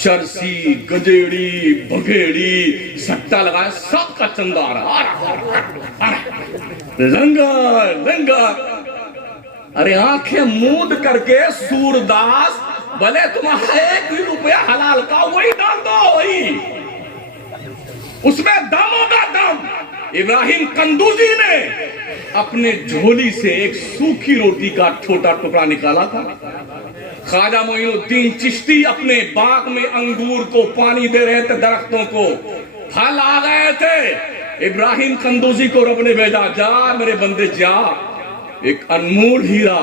चरसी, गजेड़ी, बघेड़ी, सट्टा लगाया, सबका चंदा आ रहा। लंगर लंगर। अरे आंखें मूंद करके सूरदास, भले तुम्हारा 1 रुपया हलाल का वही डाल दो, वही उसमें दम होगा दम। इब्राहिम कंदूजी ने अपने झोली से एक सूखी रोटी का छोटा टुकड़ा निकाला था। ख्वाजा मोइनुद्दीन चिश्ती अपने बाग में अंगूर को पानी दे रहे थे, दरख्तों को फल आ गए थे। इब्राहिम कंदूजी को रब ने भेजा, जा मेरे बंदे जा, एक अनमोल हीरा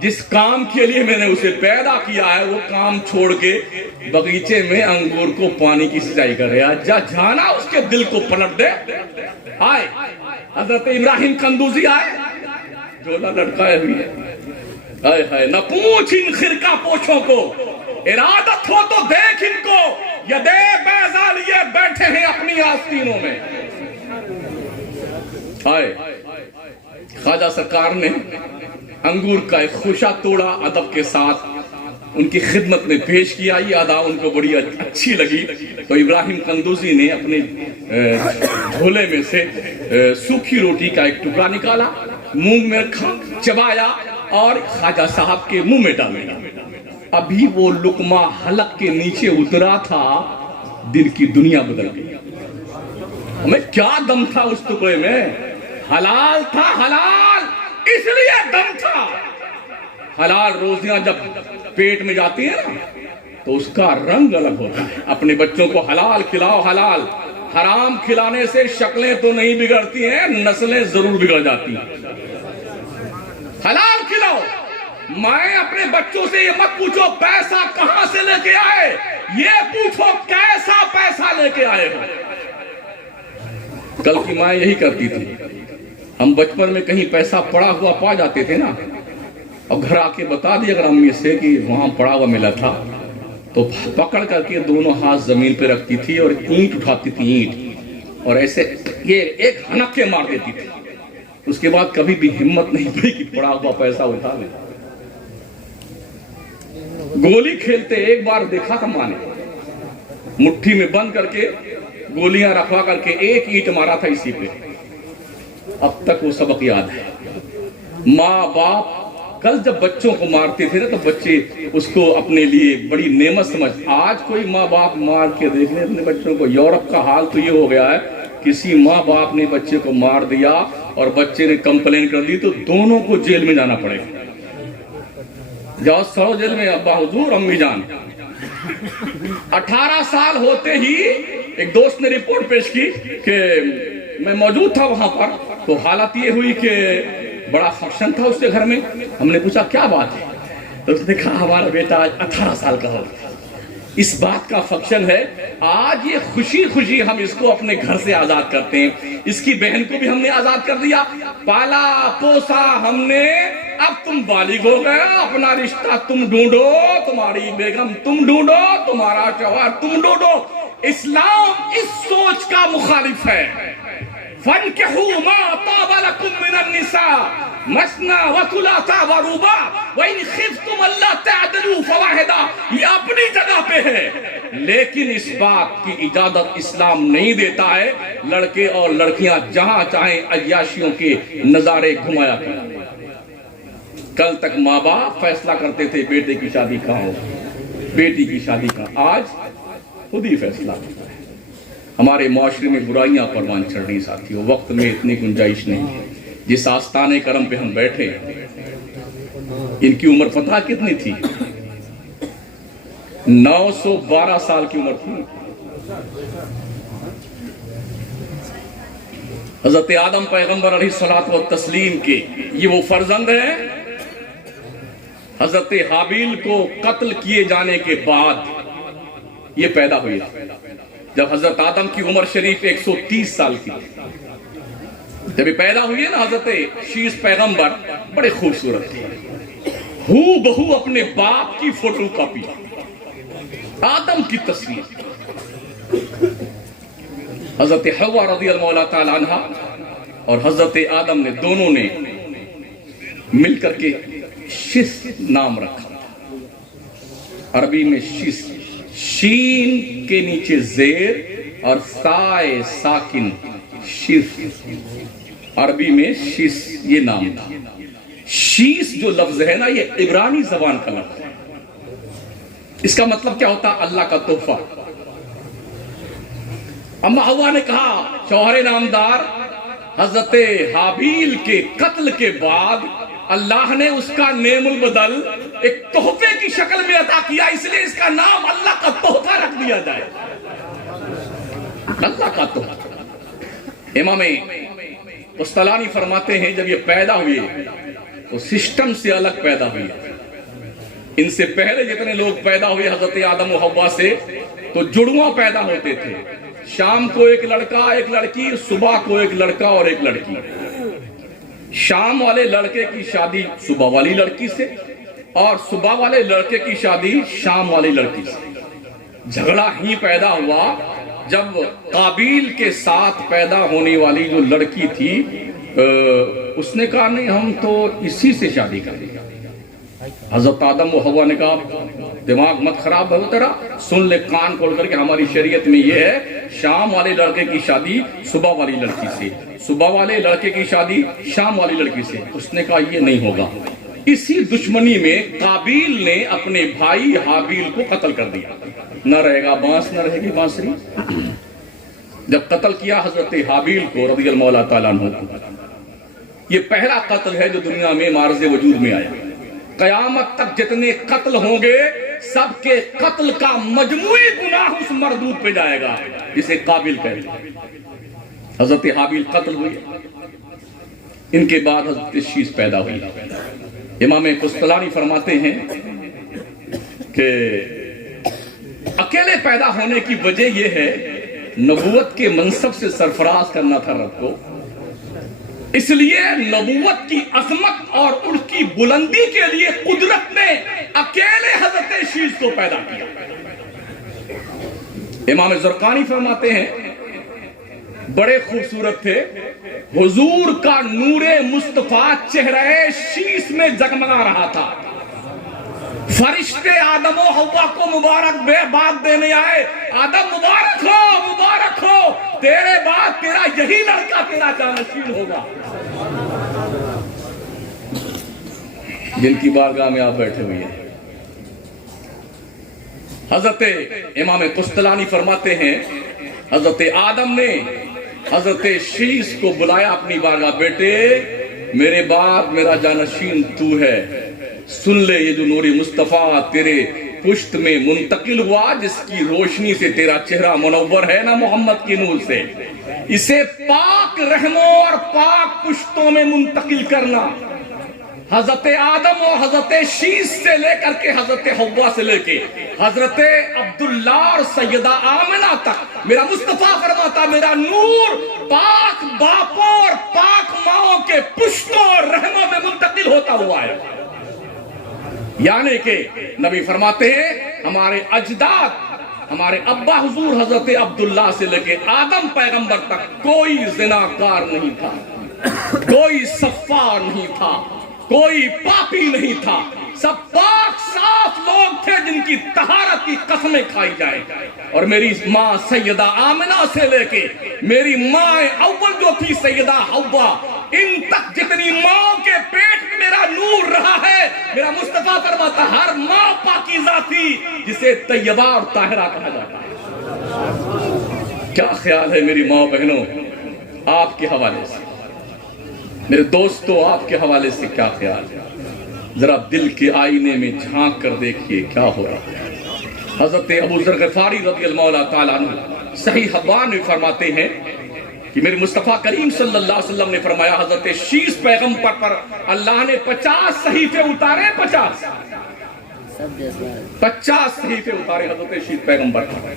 जिस काम के लिए मैंने उसे पैदा किया है, वो काम छोड़ के बगीचे में अंगूर को पानी की सिंचाई कर रहा है। जा जाना, उसके दिल को पलट दे। आए हजरत इब्राहिम कंदूजी आए, झोला लटकाए हुए, हाय हाय, न पूछ इन खिरका पोछों को, इरादत हो तो देख इनको, ये दे बैजा लिए बैठे हैं अपनी आस्तीनों में। हाय, ख्वाजा सरकार ने अंगूर का एक खुशा तोड़ा, अदब के साथ उनकी खिदमत में पेश किया। ये अदा उनको बड़ी अच्छी लगी। तो इब्राहिम कंदूजी ने अपने झोले में से सूखी रोटी का एक टुकड़ा निकाला, मुंह में रखा, चबाया और ख्वाजा साहब के मुंह में डाला। अभी वो लुकमा हलक के नीचे उतरा था, दिल की दुनिया बदल गई। हमें क्या दम था उस टुकड़े में, हलाल था, हलाल इसलिए दम था। हलाल रोजियां जब पेट में जाती है ना, तो उसका रंग अलग होता है। अपने बच्चों को हलाल खिलाओ, हलाल। हराम खिलाने से शक्लें तो नहीं बिगड़ती हैं, नस्लें जरूर बिगड़ जाती हैं। हलाल खिलाओ। मैं अपने बच्चों से ये मत पूछो पैसा कहां से लेके आए, ये पूछो कैसा पैसा लेके आए हो। कल की माँ यही करती थी। हम बचपन में कहीं पैसा पड़ा हुआ पा जाते थे ना, और घर आके बता दिया अगर अम्मी से कि वहां पड़ा हुआ मिला था, तो पकड़ करके दोनों हाथ जमीन पे रखती थी और ईंट उठाती थी, ईंट, और ऐसे ये एक हनक के मार देती थी। उसके बाद कभी भी हिम्मत नहीं पड़ी कि पड़ा हुआ पैसा उठा ले। गोली खेलते एक बार देखा था माँ ने, मुट्ठी में बंद करके गोलियां रखवा करके एक ईंट मारा था इसी पे। अब तक वो सबक याद है। माँ बाप कल जब बच्चों को मारते थे ना, तो बच्चे उसको अपने लिए बड़ी नेमत समझ। आज कोई माँ बाप मार के देख ले अपने बच्चों को। यूरोप का हाल तो ये हो गया है, किसी माँ बाप ने बच्चे को मार दिया और बच्चे ने कंप्लेन कर दी तो दोनों को जेल में जाना पड़ेगा। जाओ सरो जेल में, अब्बा हुजूर, अम्मी जान। 18 साल होते ही एक दोस्त ने रिपोर्ट पेश की कि मैं मौजूद था वहां पर, तो हालत ये हुई कि बड़ा फंक्शन था उसके घर में। हमने पूछा क्या बात है, तो उसने कहा हमारा बेटा आज 18 साल का हो, इस बात का फंक्शन है, आज ये खुशी खुशी हम इसको अपने घर से आजाद करते हैं। इसकी बहन को भी हमने आजाद कर दिया, पाला पोसा हमने, अब तुम बालिग हो गए, अपना रिश्ता तुम ढूंढो, तुम्हारी बेगम तुम ढूंढो, तुम्हारा शौहर तुम ढूंढो। इस्लाम इस सोच का मुखालिफ है। फनकिहू मा ताबा लकुम मिनन निसा मसना व थुलाथा व रुबा व इन खिफ्तुम अल्ला तअदलू फवाहिदा। ये अपनी जगह पे है, लेकिन इस बात की इजाजत इस्लाम नहीं देता है लड़के और लड़कियां जहां चाहें अय्याशियों के नजारे घुमाया करें। कल तक माँ बाप फैसला करते थे बेटे की शादी कहाँ हो, बेटी की शादी कहाँ, आज खुद ही फैसला होता है। हमारे माशरे में बुराइयां परवान चढ़ रही साथियों, वक्त में इतनी गुंजाइश नहीं है। जिस आस्ताने करम पे हम बैठे, इनकी उम्र पता कितनी थी? 912 साल की उम्र थी। हजरत आदम पैगंबर अलैहिस्सलातु व तस्लीम के ये वो फर्जंद हैं। हजरत हाबिल को कत्ल किए जाने के बाद ये पैदा हुई। जब हजरत आदम की उम्र शरीफ 130 साल की, जब ये पैदा हुई है ना, हजरत शीस पैगंबर बड़े खूबसूरत थे, हू बहू अपने बाप की फोटो कॉपी, आदम की तस्वीर। हजरत हव्वा रज़ियल्लाहु ताला अन्हा और हजरत आदम ने दोनों ने मिलकर के शिस नाम रखा था। अरबी में शिस, शीन के नीचे जेर और साए साकिन शीस, अरबी में शीस ये नाम था। शीस जो लफ्ज है ना, ये इब्रानी जबान का लफ्ज है। इसका मतलब क्या होता है? अल्लाह का तोहफा। अम्मा हवा ने कहा, शौहर नामदार, हजरते हाबील के कत्ल के बाद अल्लाह ने उसका नेमुल बदल एक तोहफे की शक्ल में अता किया, इसलिए इसका नाम अल्लाह का तोहफा रख दिया जाए। अल्लाह का तोहफा। इमाम कुस्तलानी फरमाते हैं, जब ये पैदा हुए तो सिस्टम से अलग पैदा हुए। इनसे पहले जितने लोग पैदा हुए हजरत आदम और हव्वा से, तो जुड़वा पैदा होते थे। शाम को एक लड़का एक लड़की, सुबह को एक लड़का और एक लड़की। शाम वाले लड़के की शादी सुबह वाली लड़की से, और सुबह वाले लड़के की शादी शाम वाली लड़की से। झगड़ा ही पैदा हुआ जब काबिल के साथ पैदा होने वाली जो लड़की थी, उसने कहा नहीं, हम तो इसी से शादी करेंगे। हजरत आदम व हवा ने कहा, दिमाग मत खराब हो तेरा, सुन ले कान खोल करके, हमारी शरीयत में ये है, शाम वाले लड़के की शादी सुबह वाली लड़की से, सुबह वाले लड़के की शादी शाम वाली लड़की से। उसने कहा ये नहीं होगा। इसी दुश्मनी में काबिल ने अपने भाई हाबील को कत्ल कर दिया। न रहेगा बांस न रहेगी बांसुरी। जब कत्ल किया हजरत हाबील को रज़ियल्लाहु मौला ताला अन्हु को, ये पहला कत्ल है जो दुनिया में मारज़ वजूद में आया। कयामत तक जितने कत्ल होंगे, सबके कत्ल का मजमूई गुनाह उस मरदूद पे जाएगा जिसे काबिल कहते हैं। हजरत हाबील कत्ल हुए, इनके बाद हजरत शीस पैदा हुई। इमाम कुस्तलानी फरमाते हैं कि अकेले पैदा होने की वजह यह है, नबूवत के मनसब से सरफराज करना था रब को, इसलिए नबूवत की अजमत और उसकी बुलंदी के लिए कुदरत ने अकेले हजरत शीस को पैदा किया। इमाम ज़रक़ानी फरमाते हैं, बड़े खूबसूरत थे, हुजूर का नूरे मुस्तफा चेहरे शीस में जगमगा रहा था। फरिश्ते आदम और हव्वा को मुबारकबाद देने आए, आदम मुबारक हो, तेरे बाद तेरा यही लड़का तेरा जानशीन होगा। जिनकी बारगाह में आप बैठे हुए हैं, हजरत इमाम कुस्तलानी फरमाते हैं, हजरत आदम ने हजरत शीस को बुलाया अपनी बारगाह, बेटे मेरे बाद मेरा जानशीन तू है, सुन ले, ये जो नूरी मुस्तफा तेरे पुश्त में मुंतकिल हुआ, जिसकी रोशनी से तेरा चेहरा मुनव्वर है ना मोहम्मद की नूर से, इसे पाक रहमों और पाक पुश्तों में मुंतकिल करना। हजरत आदम और हजरत शीस से लेकर के हजरत हव्वा से लेके हजरत अब्दुल्ला और सैयदा आमिना तक मेरा मुस्तफा फरमाता, मेरा नूर पाक बापों और पाक माओं के पुश्तों और रहमों में मुंतकिल होता हुआ है। यानी कि नबी फरमाते हैं, हमारे अजदाद, हमारे अब्बा हुजूर हजरत अब्दुल्ला से लेके आदम पैगंबर तक कोई जिनाकार नहीं था, कोई सफ़ार नहीं था, कोई पापी नहीं था, सब पाक साफ लोग थे जिनकी तहारत की कसमें खाई जाए। और मेरी माँ सैयदा आमिना से लेके मेरी माँ अव्वल जो थी सैयदा हव्वा, इन तक जितनी माँ के पेट में मेरा नूर रहा है, मेरा मुस्तफा फरमाता हर माँ पाकीज़ा थी जिसे तैयबा और ताहिरा कहा जाता है। क्या ख्याल है मेरी माँ बहनों आपके हवाले से, मेरे दोस्तों आपके हवाले से क्या ख्याल है? जरा दिल के आईने में झांक कर देखिए क्या हो रहा है। हजरत अबू ज़र ग़िफ़ारी रज़ियल्लाहु ताला अन्हु सही हब्बान में फरमाते हैं कि मेरे मुस्तफ़ा करीम सल्लल्लाहु अलैहि वसल्लम ने फरमाया, हजरत शीस पैगंबर पर अल्लाह ने 50 सहीफे उतारे, 50 सहीफे उतारे हजरत शीस पैगंबर पर।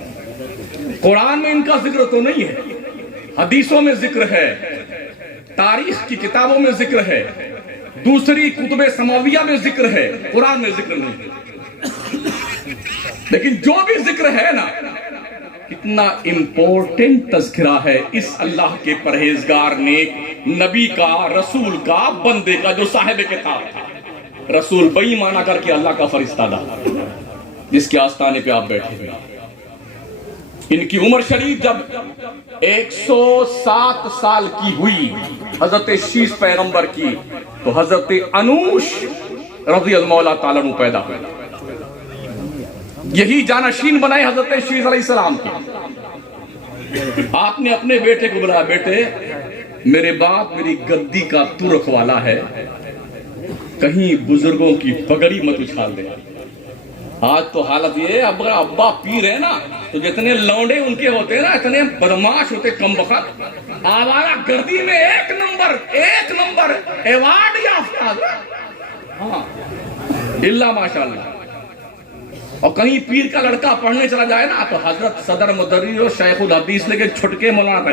कुरान में इनका जिक्र तो नहीं है, हदीसों में जिक्र है, तारीख की किताबों में जिक्र है, दूसरी कुतुबे समाविया में जिक्र है, कुरान में जिक्र नहीं है। लेकिन जो भी जिक्र है ना, कितना इंपॉर्टेंट तज़किरा है इस अल्लाह के परहेजगार ने, नबी का, रसूल का, बंदे का, जो साहिब किताब था। रसूल बेईमाना करके अल्लाह का फरिश्ता था, जिसके आस्थाने पे आप बैठे हुए। इनकी उम्र शरीफ जब 107 साल की हुई हजरत शीस पैगंबर की, तो हजरत अनूश रज़ी अल्लाह ताला अन्हु पैदा हुए। यही जानशीन बनाए हजरत शीस अलैहिस्सलाम की। आपने अपने बेटे को बुलाया, बेटे मेरे बाप मेरी गद्दी का तू रखवाला है, कहीं बुजुर्गों की पगड़ी मत उछाल दे। आज तो हालत ये, अब अब्बा पी रहे ना तो जितने लौंडे उनके होते हैं ना, इतने बदमाश होते कम वक्त, आवारा गर्दी में एक नंबर अवार्ड याफ्ता। हाँ इल्ला माशाल्लाह। और कहीं पीर का लड़का पढ़ने चला जाए ना तो हजरत सदर मुदर्रिस और शेखुल हदीस लेके छुटके मौलाना पे,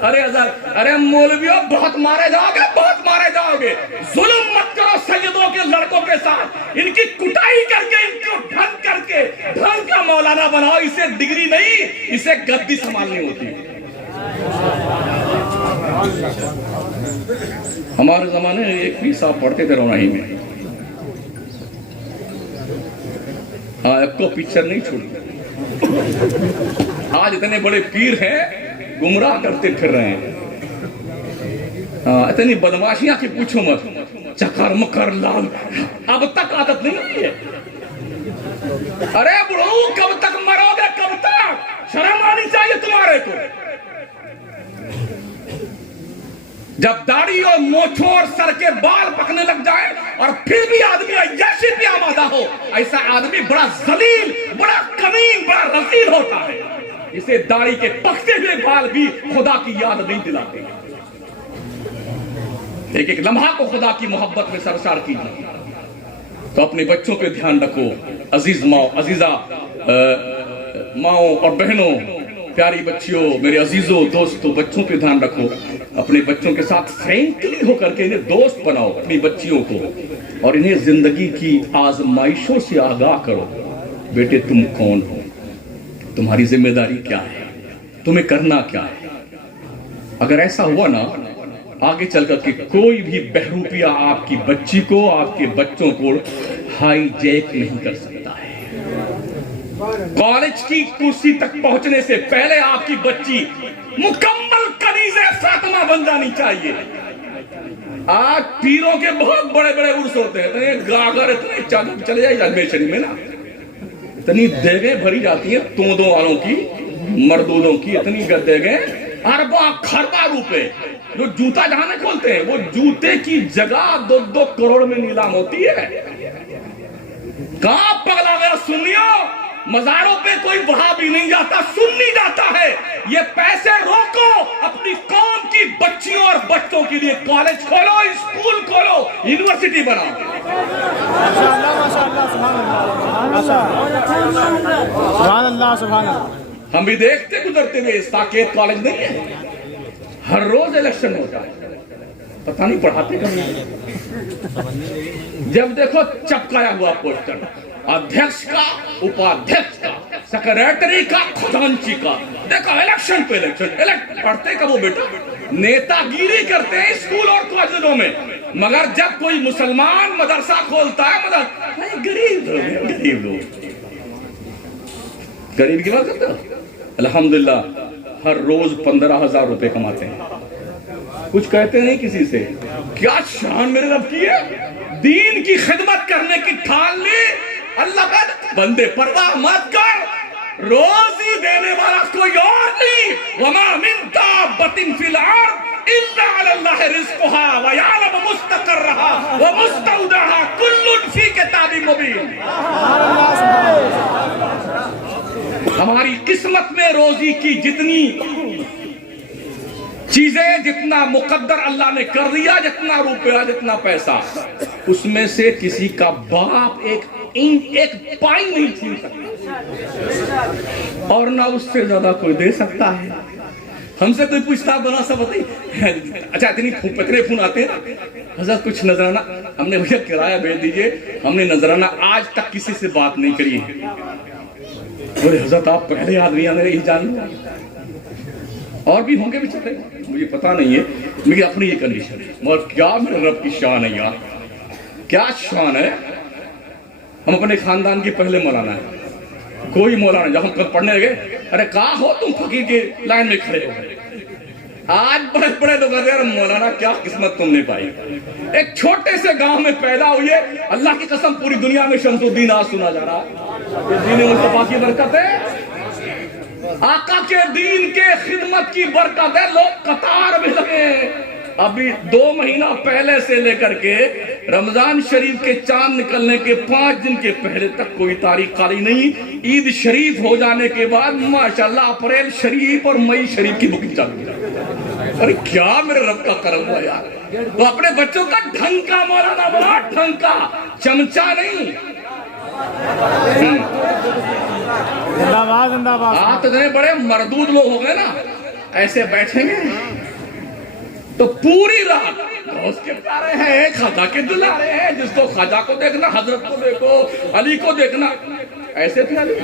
अरे हजरत, अरे मौलवियों बहुत मारे जाओगे, जुल्म मत करो सैयदों के लड़कों के साथ, इनकी कुटाई करके इनको ढंग का मौलाना बनाओ। इसे डिग्री नहीं, इसे गद्दी संभालनी होती है। हमारे जमाने में एक पीर साहब पढ़ते थे रोनाही में, आपको पिक्चर नहीं छोड़ी। आज इतने बड़े पीर हैं, गुमराह करते फिर रहे हैं। इतनी बदमाशियां की पूछो मत, चकर मकर लाल, अब तक आदत नहीं है। अरे बुढ़ो कब तक मरोगे, कब तक? शर्म आनी चाहिए तुम्हारे को। जब दाढ़ी और मोछों और सर के बाल पकने लग जाए और फिर भी आदमी अय्याशी पे आमादा हो, ऐसा आदमी बड़ा जलील, बड़ा कमीन, बड़ा रजील होता है। इसे दाढ़ी के पकते हुए बाल भी खुदा की याद नहीं दिलाते। एक एक लम्हा को खुदा की मोहब्बत में सरशार कीजिए। तो अपने बच्चों पे ध्यान रखो, अजीज माओ, अजीजा माओ और बहनों, प्यारी बच्चियों, मेरे अजीजों, दोस्तों, बच्चों पे ध्यान रखो। अपने बच्चों के साथ फ्रेंकली होकर के इन्हें दोस्त बनाओ, अपनी बच्चियों को, और इन्हें जिंदगी की आजमाइशों से आगाह करो। बेटे तुम कौन हो, तुम्हारी जिम्मेदारी क्या है, तुम्हें करना क्या है। अगर ऐसा हुआ ना, आगे चलकर के कोई भी बहरूपिया आपकी बच्ची को, आपके बच्चों को हाईजैक नहीं कर सकता है। कॉलेज की कुर्सी तक पहुंचने से पहले आपकी बच्ची मुकम्मल कनीज़े फातिमा बन जानी चाहिए। आज पीरों के बहुत बड़े बड़े उर्स होते हैं, इतने गागर, इतने चादर, चले जाइए अजमेर शरीफ में ना, इतनी देगे भरी जाती है तोदों वालों की, मर्दूदों की, इतनी देगे, अरबा खरबा रुपए। जो जूता जहां में खोलते हैं, वो जूते की जगह 2-2 करोड़ में नीलाम होती है। कहां पगला गया सुन्नियों, मजारों पे कोई वहाबी नहीं जाता, सुन्नी जाता है। ये पैसे रोको, अपनी कौम की बच्चियों और बच्चों के लिए कॉलेज खोलो, स्कूल खोलो, यूनिवर्सिटी बनाओ। हम भी देखते गुजरते हुए, साकेत कॉलेज नहीं है, हर रोज इलेक्शन होता है, पता नहीं पढ़ाते कभी। जब देखो चपकाया हुआ पोस्टर, अध्यक्ष का, उपाध्यक्ष का, सेक्रेटरी का, खजांची का। देखो इलेक्शन पे इलेक्शन, पढ़ते कब वो बेटा? नेतागिरी करते हैं स्कूल और कॉलेजों में, मगर जब कोई मुसलमान मदरसा खोलता है, गरीब लोग गरीब की बात करते हो। अल्हम्दुलिल्लाह हर रोज 15,000 रुपए कमाते हैं, कुछ कहते नहीं किसी से। क्या शान मेरे रब की है, दीन की खिदमत करने की ठान ली। अल्लाह बंदे परवाह मत कर, रोजी देने वाला कोई और नहीं। वमा मिन दाब्बतिन फिल अर्द इल्ला अल्लाह रिज़्क़ुहा व यअलमु मुस्तक़र्रहा व मुस्तौदअहा कुल्लुन फी किताबिन मुबीन। हमारी किस्मत में रोजी की जितनी चीजें, जितना मुकद्दर अल्लाह ने कर दिया, जितना रुपया, जितना पैसा, उसमें से किसी का बाप एक पाई नहीं छीन सकता, और ना उससे ज्यादा कोई दे सकता है। हमसे कोई पूछता बना सब बताइए, अच्छा इतने फोन आते हैं ना, हजरत कुछ नजराना, हमने भैया किराया भेज दीजिए, हमने नजराना आज तक किसी से बात नहीं करी है। बोले हजरत आप पहले आदमी आने यही जान लो, और भी होंगे बेचारे, मुझे पता नहीं है, मेरी अपनी ये कंडीशन है। और क्या मेरे रब की शान है यार, क्या शान है। हम अपने खानदान की पहले मौलाना है, कोई मौलाना। जब हम कल पढ़ने लगे, अरे कहा हो तुम फकीर के लाइन में खड़े हो, आज बड़े बड़े लोग अरे मौलाना क्या किस्मत तुमने पाई। एक छोटे से गांव में पैदा हुई है, अल्लाह की कसम पूरी दुनिया में शमसुद्दीन आज सुना जा रहा है। दीन मुस्तफा की बरकत है, आका के दीन के खिदमत की बरकत है। लोग कतार में लगे। अभी 2 महीना पहले से लेकर के रमजान शरीफ के चांद निकलने के 5 दिन के पहले तक कोई तारीख खाली नहीं। ईद शरीफ हो जाने के बाद माशाल्लाह अप्रैल शरीफ और मई शरीफ की बुकिंग चालू है। अरे क्या मेरे रब का करम हुआ यार। तो अपने बच्चों का ढंग का मौलाना बना, ढंग का, चमचा नहीं। जिंदाबाद जिंदाबाद। आप इतने बड़े मरदूद लोग हो गए ना, ऐसे बैठेंगे तो पूरी रात उसके प्यारे हैं, खाजा के दुलारे हैं। जिसको खाजा को देखना, हजरत को देखो, अली को देखना, ऐसे प्यारे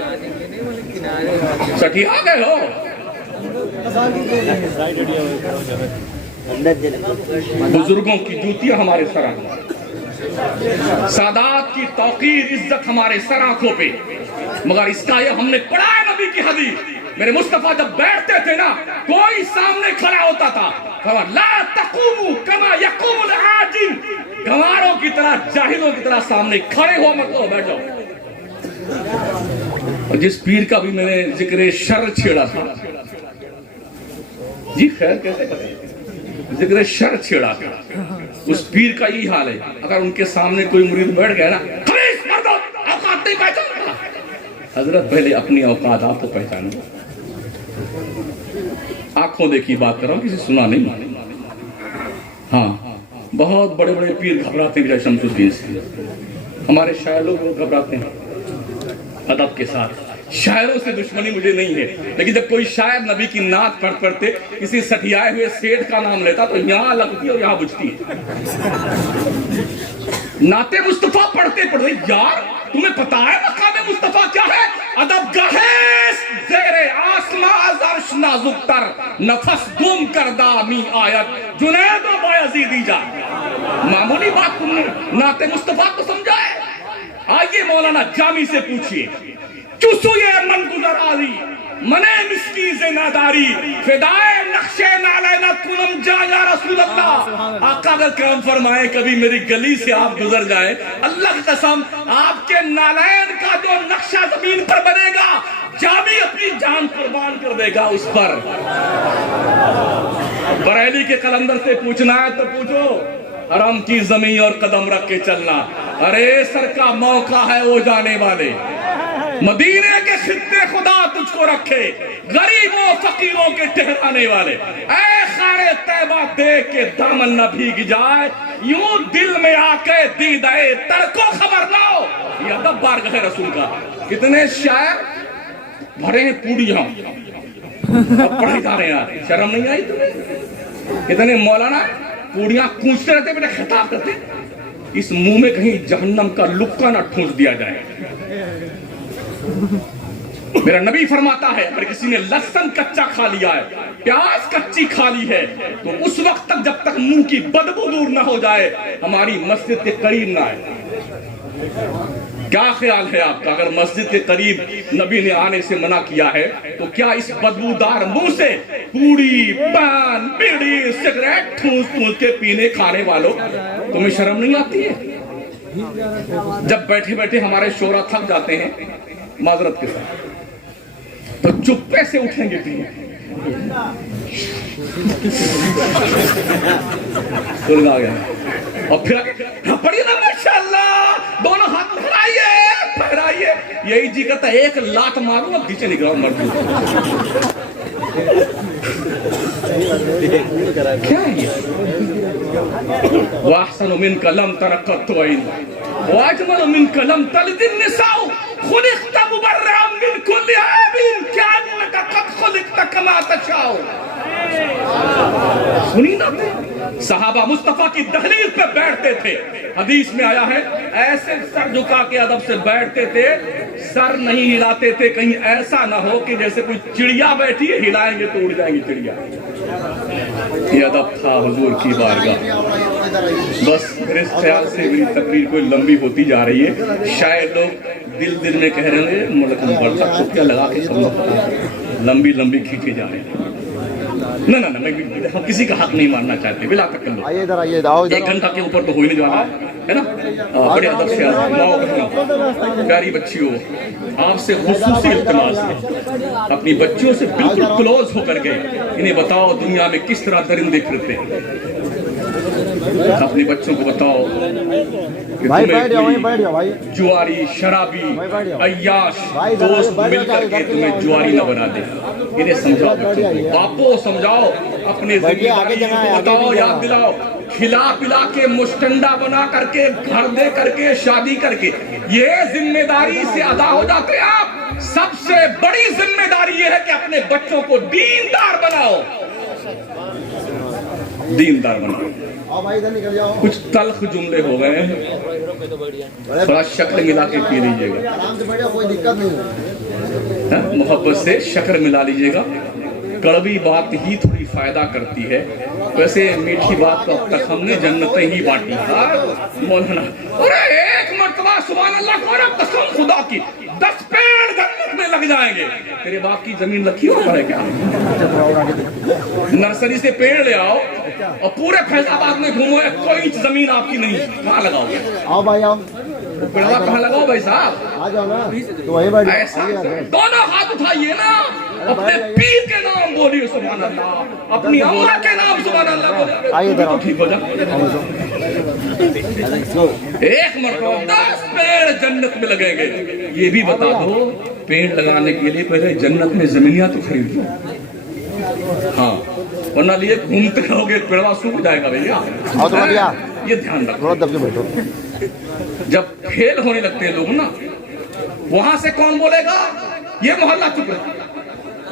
सठी आ गए हो। बुजुर्गों की जूतियां हमारे सर, सादात की तौकीर इज्जत हमारे सर आंखों पे। मगर इसका ये हमने पढ़ा है नबी की हदीस। मेरे मुस्तफा जब बैठते थे ना, कोई सामने खड़ा होता था, ला तक़ूमू कमा यक़ूमुल आजिम, गंवारों की तरह, जाहिलों की तरह सामने खड़े हो मत, हो बैठ जाओ। और जिस पीर का भी मैंने जिक्र शर छेड़ा था, जी खैर कैसे करें, जिक्र शर छेड़ा था, उस पीर का यही हाल है। अगर उनके सामने कोई मुरीद बैठ गया ना, खलीस मर दो, औकात नहीं पहचान। हजरत पहले अपनी औकात आपको पहचानो। आंखों देखी बात कर रहा हूं, किसी सुना नहीं। हाँ, बहुत बड़े बड़े पीर घबराते हैं शमसुद्दीन से। हमारे शायर लोग घबराते हैं अदब के साथ। शायरों से दुश्मनी मुझे नहीं है, लेकिन जब कोई शायर नबी की नात पढ़ते किसी सठियाए हुए सेठ का नाम लेता तो यहाँ लगती और यहाँ बुझती है। नाते मुस्तफा पढ़ते पढ़ते, यार तुम्हें पता है मकाम मुस्तफा क्या है? अदब गहे ज़ेरे आसमां अर्श नाजुक तर, नफस गुम करदा मी आयत जुनैद व बायज़ीदी जा। मामूली बात तुमने नाते मुस्तफा को समझा है? आइए मौलाना जामी से पूछिए, चुसुए मन गुजर आली मने मिस्की से नादारी फिदाए नक्शे नालैना कुलम जा या रसूल अल्लाह। आका अगर करम फरमाए कभी मेरी गली से आप गुजर जाए, अल्लाह की कसम आपके नालैन का जो नक्शा जमीन पर बनेगा, जामी अपनी जान कुर्बान कर देगा उस पर। बरेली के कलंदर से पूछना है तो पूछो, हरम की जमीन और कदम रख के चलना। अरे सर का मौका है वो जाने वाले, मदीने के खित्ते खुदा तुझको रखे, गरीबों फकीरों के ठहराने वाले। ऐ खारे तैबा देख के दामन न भीग जाए, यूं दिल में आके दीदाए तर को खबर लाओ। ये अदब बारगाह रसूल का। कितने शायर भरे हैं पूड़ियां, अब पढ़े जा रहे हैं यार, शर्म नहीं आई तुम्हें? कितने मौलाना पूड़ियां कूचते रहते, मेरे खिताब करते, इस मुंह में कहीं जहन्नम का लुक्का ना ठूंस दिया जाए। मेरा नबी फरमाता है, अगर किसी ने लहसुन कच्चा खा लिया है, प्याज कच्ची खा ली है, तो उस वक्त तक जब तक मुंह की बदबू दूर ना हो जाए, हमारी मस्जिद के करीब ना आए। क्या ख्याल है आपका? अगर मस्जिद के करीब नबी ने आने से मना किया है, तो क्या इस बदबूदार मुंह से पूड़ी, पान, बीड़ी, सिगरेट ठूस ठूस के पीने खाने वालों, तुम्हें शर्म नहीं आती है? जब बैठे बैठे हमारे शोरा थक जाते हैं माजरत के साथ, तो चुप्पे से उठेंगे पीने। आ गया और फिर पढ़िए ना माशाअल्लाह, दोनों हाथ फहराइए फहराइए। यही जी करता है एक लात मारूं अब नीचे निकला मर दूं। क्या है ये? वाहसन मिन कलम तरक़त वइन वाजमल मिन कलम तलदिन निसाउ खुलिक़त मुबर्रअन मिन कुल्ली आबिन कअन्नका क़द खुलिक़त कमा तशाउ। सुनी ना, सहाबा मुस्तफा की दहलीज पे बैठते थे, हदीस में आया है ऐसे सर झुका के अदब से बैठते थे, सर नहीं हिलाते थे, कहीं ऐसा ना हो कि जैसे कोई चिड़िया बैठी है, हिलाएंगे तो उड़ जाएंगी चिड़िया। ये अदब था हुजूर की बारगाह। बस मेरे ख्याल से मेरी तकरीर कोई लंबी होती जा रही है। शायद लोग दिल दिल में कह रहे हैं मतलब बड़का कुत्ता लगा के सब लोग लंबी लंबी खींचे जा रहे हैं। ना ना ना हम किसी का हक नहीं मारना चाहते, बिला तक कर लो। आइए इधर, आइए आओ इधर। 1 घंटा के ऊपर तो हो ही नहीं जा रहा है ना। बड़े अदब से माओ बहनों, प्यारी बच्चियों, आपसे खुसूसी इल्तिमास है, अपनी बच्चियों से बिल्कुल क्लोज होकर के इन्हें बताओ दुनिया में किस तरह दरिंदे फिरते हैं। अपने बच्चों को बताओ कि भाई बैठ जाओ, बैठ जाओ भाई। जुआरी, शराबी, अय्याश दोस्त मिलकर के तुम्हें जुआरी न बना दे। इन्हें समझाओ, बच्चों को, बापो समझाओ, अपने जिम्मेदारी को बताओ, याद दिलाओ। खिला पिला के मुस्टंडा बना करके घर दे करके शादी करके ये जिम्मेदारी से अदा हो जाते हैं आप। सबसे बड़ी जिम्मेदारी ये है कि अपने बच्चों को दीनदार बनाओ, दीनदार बनाओ। कुछ तल्ख जुमले हो गए हैं, थोड़ा शक्कर मिला के पी लीजिएगा, कोई दिक्कत नहीं है। मोहब्बत से शक्कर मिला लीजिएगा। कड़वी बात ही थोड़ी फायदा करती है, वैसे मीठी बात तो अब तक हमने जन्नतें ही बांटी। मौलाना अरे एक मर्तबा सुभान अल्लाह को कसम खुदा की 10 पेड़ जन्नत में लग जाएंगे। तेरे बाप की जमीन रखी हो है क्या? नर्सरी से पेड़ ले आओ और पूरे फैजाबाद में घूमो, कोई इंच जमीन आपकी नहीं, कहाँ लगाओगे? आओ भाई आओ, पेड़वा कहाँ लगाओ भाई साहब? आ जाओ ना, तो वही बैठ ऐसा दोनों हाथ उठाइए ना, अपने पीर के नाम बोलिए सुभान अल्लाह, अपनी अम्मा के नाम सुभान अल्लाह बोलिए, आइए इधर, ठीक हो जाए। एक मरतबा 10 पेड़ जन्नत में लगेंगे। ये भी बता दो, पेड़ लगाने के लिए पहले जन्नत में जमीनियां तो खरीद लो, हाँ, वरना लिए घूमते रहोगे पेड़वा सूख जाएगा भैया। आओ तो भैया, ये ध्यान रखो। थोड़ा दब के बैठो। जब फेल होने लगते हैं लोग ना, वहां से कौन बोलेगा? ये मोहल्ला चुप रहे,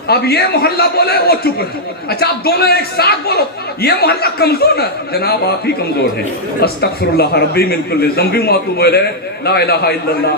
अब ये मोहल्ला बोले वो चुप रहे। अच्छा आप दोनों एक साथ बोलो, ये मोहल्ला कमजोर है, जनाब आप ही कमजोर हैं। अस्तगफिरुल्लाह रब्बी मिन कुल्ली ज़ंबिन व अतूबु इलैह, ला इलाहा इल्लल्लाह।